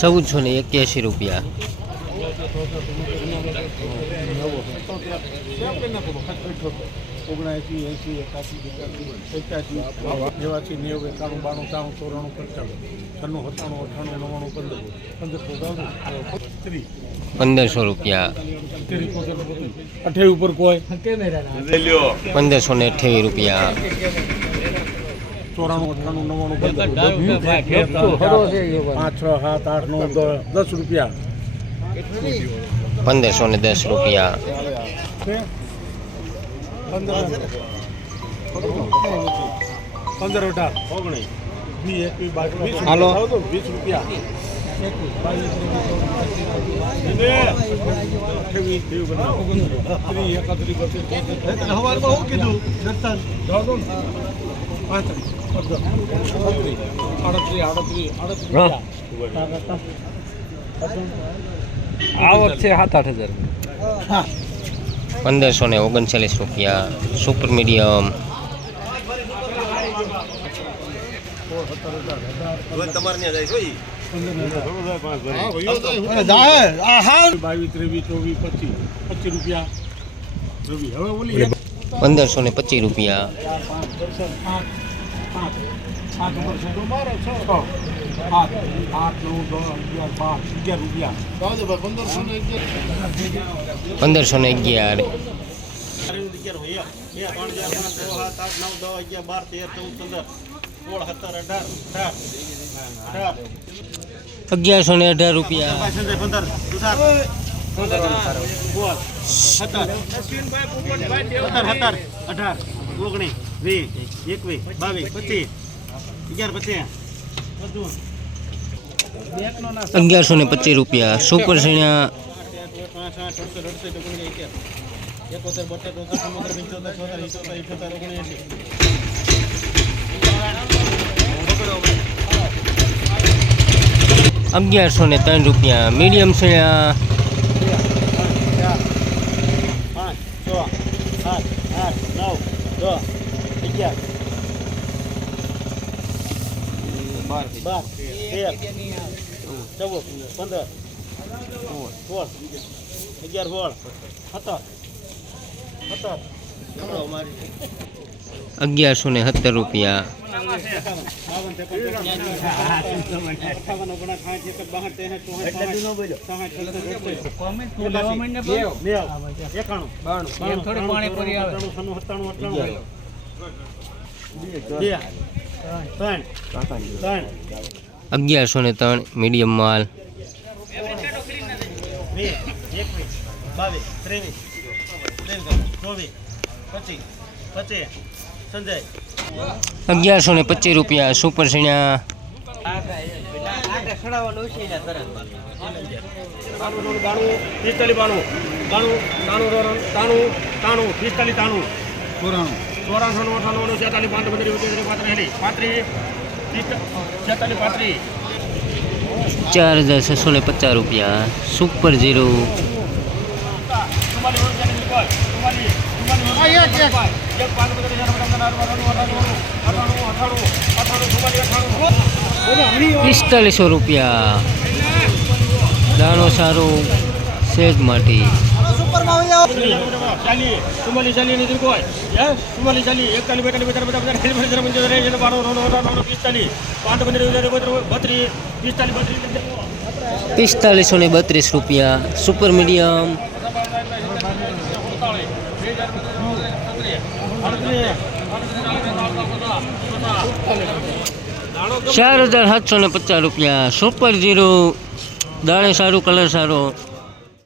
ચૌદસો ને એક્યાસી રૂપિયા. ઓગણએંસી એંસી એકાસી એકાસી એક્યાસી નેવાસી એકાણું બાણું ત્રાણું ચોરાણું પંચાણું છન્નું સત્તાણું અઠ્ઠાણું નવ્વાણું પંદર પંદરસો પંદરસો રૂપિયા. ત્રીસ ઉપર કોઈ? પંદરસો ને અઠાવી રૂપિયા. ચોરાણું અઠાણું નવ્વાણું પાંચ છ સાત આઠ નવ દસ રૂપિયા. પંદરસો ને દસ રૂપિયા. પંદર અઢાર. ઓગણીસ વીસ એકવીસ બાવીસ હાલો. રૂપિયા. વીસ રૂપિયા. ત્રીસ, એકત્રીસ, બત્રીસ, તેત્રીસ, જાઓ તો ને. પાંત્રીસ, પચાસ, છત્રીસ, આડત્રીસ, આડત્રીસ, આડત્રીસ હા. રૂપિયા. આવક છે સાત આઠ હજાર પંદરસો ને ઓગણચાલીસ રૂપિયા સુપર મીડિયમ બાવીસ ત્રેવીસ ચોવીસ પચીસ પચીસ રૂપિયા હવે ઓલી પંદરસો ને પચીસ રૂપિયા. પંદરસો ને અગિયાર. અગિયારસો ને અઢાર રૂપિયા. અઢાર ઓગણીસ વીસ એકવીસ બાવીસ પચીસ અગિયાર પચીસ અગિયારસો ને પચીસ રૂપિયા સુપર સીણ્યા એકોતેર બોતેર તોતેર ચુમ્મોતેર પંચોતેર છોતેર ઇઠોતેર ઇઠોતેર ઓગણએંસી અગિયારસો ને ત્રણ રૂપિયા મીડિયમ સીણ્યા આઠ નવ દસ અગિયાર બાર તેર ચૌદ પંદર સોળ અગિયાર સોળ સત્તર સત્તર અગિયારસો ને સત્તર રૂપિયા અગિયારસો ને ત્રણ મીડિયમ માલ. બાવીસ ત્રેવીસ ચોવીસ પચીસ પચીસ સંજય અગિયારસો ને પચીસ રૂપિયા સુપર સીણ્યા બાણું બાણું પિસ્તાલીસ બાણું બાણું તાણું તાણું તાણું તાણું પિસ્તાલીસ તાણું ચોરાણું ચોરાણું અઠાણું છેતાલીસ પાંચ બત્રીસ બત્રીસ પાંત્રીસ પાંત્રીસ છેતાલીસ પાંત્રીસ ચાર હજાર છસો ને પચાસ રૂપિયા સુપર ઝીરો પિસ્તાલીસો રૂપિયા દાણો સારો સેજ માટી ચુમ્માલીસ ચાલી ની કોઈ ચુમ્માલીસ ચાલી એકતાલીસ બેતાલીસ બેતાલીસ બેતાલીસ બેતાલીસ પંચોતેર એંસી બાણું નવ્વાણું અઠાણું પિસ્તાલીસ પાંચ પંદર બત્રીસ પિસ્તાલીસ બત્રીસ પિસ્તાલીસો ને બત્રીસ રૂપિયા સુપર મીડિયમ ચાર હજાર સાતસો ને પચાસ રૂપિયા. સુપર જીરો દાણે સારું કલર સારો.